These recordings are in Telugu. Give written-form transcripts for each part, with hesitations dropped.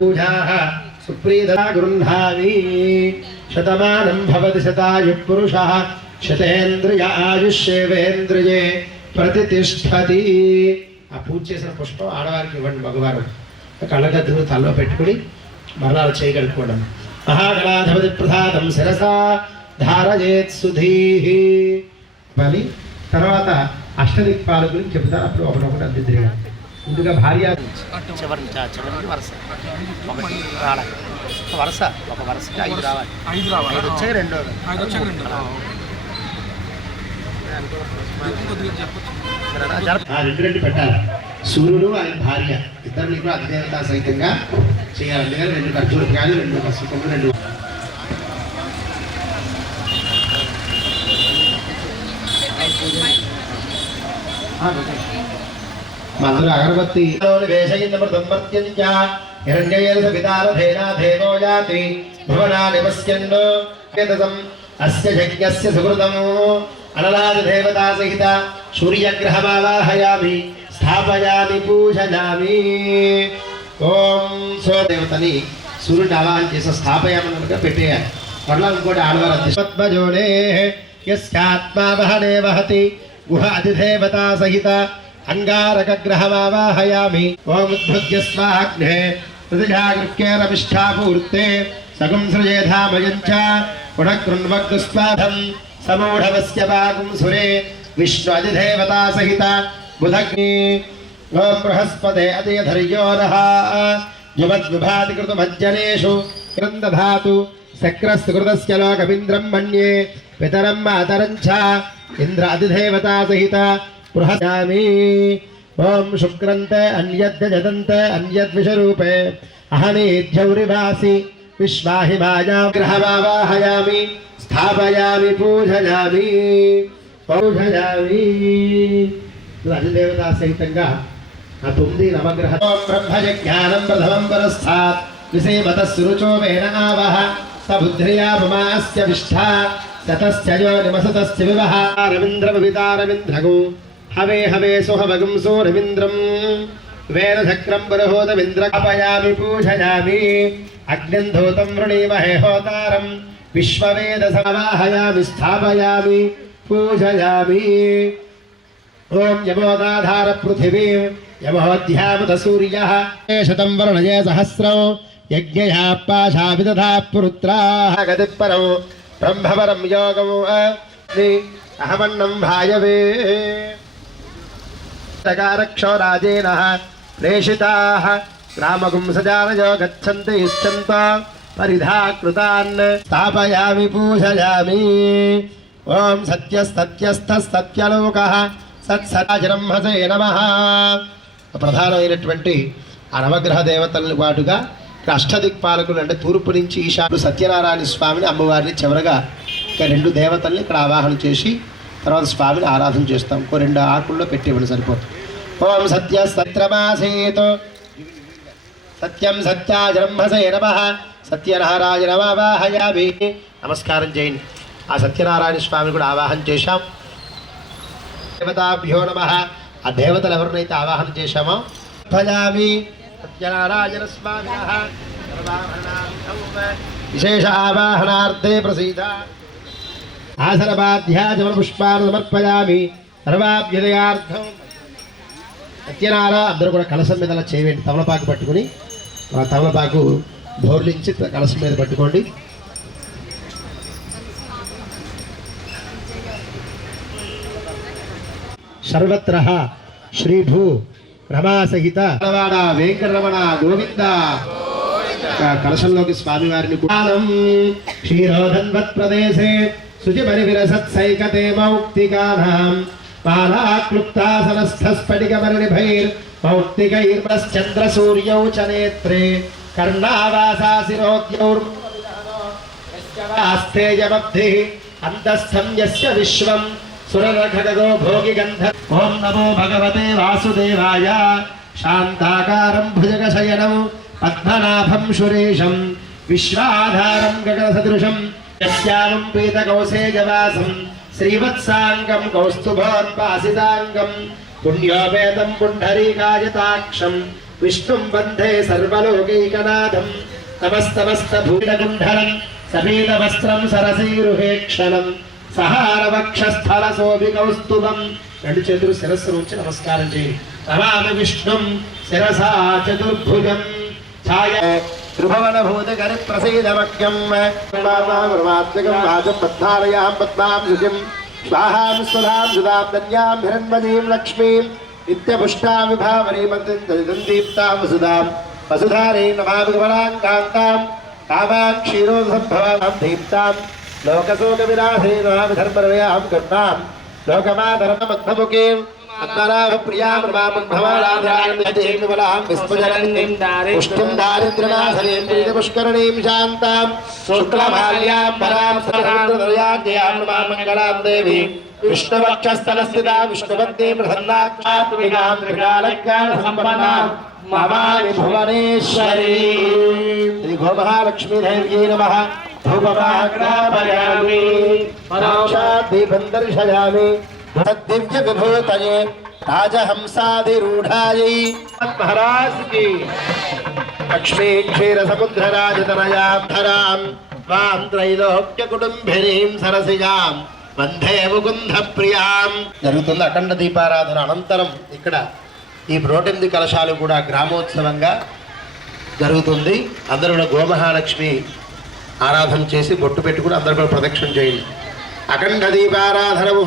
पूजाः सुप्रीता गृह्णामि शतमानं भवति शतायुः पुरुषः शतेन्द्रिय आयुष्येवेन्द्रिये प्रतिष्ठति। ఆ పూజ చేసిన పుష్పం ఆడవారికి ఇవ్వండి, మగవారు కళ్ళగద్దును తలలో పెట్టుకుని మరణాలు చేయగలుగుకోవడం. మహాగణాధిపతి ప్రసాదం శిరసా ధారయేత్ సుధీః అని తర్వాత అష్టదిక్పాల గురించి చెప్తారు. అప్పుడు ఒకటొకటి అద్దెదిరిగా ముందుగా భార్య చివరి వరుస వరుస ఒక వరుసకి 5 రావాలి, 5 వచ్చాయి, 2 రెండు పెట్టాలి. సూర్యుడు ఆయన భార్య ఇద్దరిని కూడా అధిదేవతా సహితంగా చేయాలి. అందుకని 2 ఖర్చులు కానీ 2 కసుకులు 2 మంత్ర అగరబత్తి అనలాదిదేవతా సహిత సూర్యగ్రహమావాహయామి స్థాపయామి పూజయామి. ఓం స్వదేవతని సూర్యుడిని ఆవాహన చేసి స్థాపయామనుగా పెట్టేయాలి. మరలా ఇంకోటి ఆడవారు పద్మజోనే యస్యాత్మా వహనే వహతి గుహ అధిదేవతా సహిత అంగారకగ్రహమావాహయామి. ఓం ఉద్భుజ్య స్వాగ్నే ప్రతిజాగృహ్యేరమిష్టాపూర్తే సగం సృజేధామయం చ పునఃకృణ్వగ్స్వాధం సమూఢవస్య భాగం సురే విష్ణు అధిదేవతా సహిత బుధగ్ని. ఓం బృహస్పతే అతిధర్యోరః యువద్విభాతి కృతమజ్జనేషు గ్రంథధాతు సక్రస్కృతస్య లోకమింద్రం మన్యే పితరం మాతరం చ ఇంద్ర అధిదేవతా సహిత బృహస్యామి. ఓం శుక్రంతే అన్యద్య జదంతే అన్యద్విషరూపే అహనేధ్యౌరివాసి విశ్వాహిమాయా గ్రహమావాహయామి స్థాపయామి పూజయామి పూజయామి. అధిదేవతా సహితంగా ఆ 9 నవగ్రహ. బ్రహ్మజ్ఞానం ప్రథమం పరస్థాత్ విసేమత సురుచో వేన ఆవహ సబుద్ధ్రియా పుమాస్య విష్ఠా సతస్య యో నిమసతస్య వివహ రవీంద్రమవితారవింద్రగో హవే హవే సుహవగం సోరవింద్రం వేరచక్రం బరహోదవింద్ర అపయామి పూజయామి. అగ్నిం ధూతం వృణీమహే హోతారం విశ్వవేద సమావాహయామి స్థాపయామి పూజయామి. ఓం యమోదాధార పృథివీ యమోధ్యాముత సూర్యః శతం వరుణయే సహస్రం యజ్ఞయా పాశా విదధా పురుత్రాః గతిపరం బ్రహ్మవరం యోగం అహమన్నం భాయవే. రక్షోరాజేన ప్రేషితాః రామగుంసజానయో గచ్చన్తి ఇష్టంత పరిధాకృతాన్ స్థాపయామి పూజయామి. ఓం సత్యస్తత్యస్థసత్యలోకః సత్సరాజబ్రహ్మసే నమః. ప్రధానమైనటువంటి ఆ నవగ్రహ దేవతలను పాటుగా అష్టదిక్పాలకులు అంటే తూర్పు నుంచి ఈశాన్య సత్యనారాయణ స్వామిని అమ్మవారిని చివరగా ఇంకా 2 దేవతల్ని ఇక్కడ ఆవాహన చేసి తర్వాత స్వామిని ఆరాధన చేస్తాం. ఇంకో 2 ఆకుల్లో పెట్టివ్వండి సరిపోతుంది. ఓం సత్యస్తత్రమాసేతు సత్యం సత్యాజబ్రహ్మసే నమః సత్యనారాయణమావాహయామి. నమస్కారం చేయండి. ఆ సత్యనారాయణ స్వామిని కూడా ఆవాహన చేశాం. దేవతాభ్యో నమః. ఆ దేవతలు ఎవరినైతే ఆవాహన చేశామో భజామి సత్యనారాయణ స్వామినః విశేష ఆవాహనార్థే ప్రసీద. ఆసనబాధ్యాచమన పుష్పాన్ని సమర్పయామి సర్వాభ్యుదయార్థం. సత్యనారాయణ అందరూ కూడా కలసం మీద అలా చేయండి. తమలపాకు పట్టుకుని ఆ తమలపాకు బోర్లించి కలసం మీద పట్టుకోండి. సర్వత్ర శ్రీభూ రమాసహిత వెంకటరమణ గోవింద. కలశంలోకి స్వామివారిని క్షీరోధన్వత్ ప్రదేశే శుచిపరి విరసత్సైకతే మౌక్తికానాం మాలాక్లుప్తాసనస్థస్ఫటికమణిభైర్ మౌక్తికైర్మశ్చంద్ర సూర్యౌ చ నేత్రే కర్ణావాసాసిరోద్యౌర్మస్థేయమబ్ధి అంతస్థం యస్య విశ్వం సురరఖగో భోగి గంధ. ఓం నమో భగవతే వాసుదేవాయ. శాంతాకారం భుజగశయనం పద్మనాభం సురేశం విశ్వాధారం గగనసదృశం యస్యాం పీతకౌసేజవాసం శ్రీవత్సాంగం కౌస్తుభోన్పాసితాంగం పుణ్యోపేతం పుండరీకాయతాక్షం విష్ణుం వందే సర్వలోకైకనాథం తమస్తమస్తభూషగుండలం సపీతవస్త్రం సరసీరుహేక్షణం సహారవక్షస్థల శోభికౌస్తుభం. రెండు చేతులు శిరస్సు నుంచి నమస్కారం చేయి. నమామి విష్ణుం శిరసా చతుర్భుజం ఛాయ త్రిభువన భూతకరి ప్రసీదమఖ్యం పరమాత్మకం వాచం పద్మాలయాం పద్మాం శుచిం స్వాహాం స్వధాం సుధాం ధన్యాం హిరణ్మయీం లక్ష్మీం నిత్యపుష్టాం విభావరీమం దీప్తాం వసుధాం వసుధారీం నమామి కమలాంకాంతాం కామాం క్షీరోదసంభవాం దీప్తాం లోకశోక వినాశే నమామి ధర్మరవయాం కర్ణాం లోకమాధర్మమధ్వముఖీం అత్మనాభ ప్రియాం రమామధ్వమాలాధారణీం విస్మజనీం పుష్టిం దారిద్ర్యనాశనీం పుష్కరణీం శాంతాం శుక్లమాల్యాం పరాం సహస్రదయాం నమామంగళాం దేవీం విష్ణువక్షస్థలస్థితా విష్ణువంతీం ప్రసన్నాక్షాత్మికాం త్రికాలజ్ఞాన సంపన్నాం మమామి భువనేశ్వరీ. శ్రీ గోమహాలక్ష్మీదేవ్యై నమః. ధూపమాగ్రాపయామి పరాక్షాదీపం దర్శయామి దివ్య విభూతయే రాజహంసాధిరూఢాయై మహారాజ్ కి. లక్ష్మీ క్షీర సముద్రరాజతనయాం ధరాం వాం త్రైలోక్య కుటుంబినీం సరసిజాం వందే ముకుంద ప్రియాం. జరుగుతుంది అఖండ దీపారాధన అనంతరం ఇక్కడ ఈ 108 కలశాలు కూడా గ్రామోత్సవంగా జరుగుతుంది. అందరూ కూడా గోమహాలక్ష్మి ఆరాధన చేసి బొట్టు పెట్టుకుని అందరూ కూడా ప్రదక్షిణ చేయండి. అఖండ దీపారాధనము.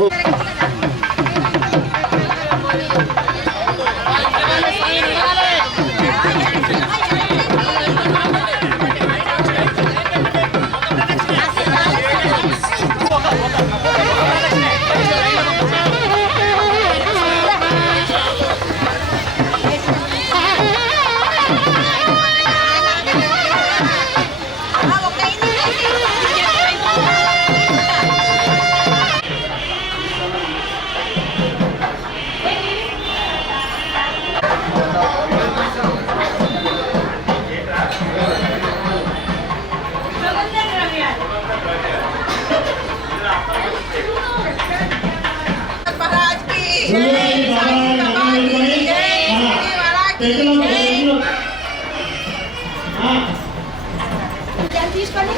తీసుకోండి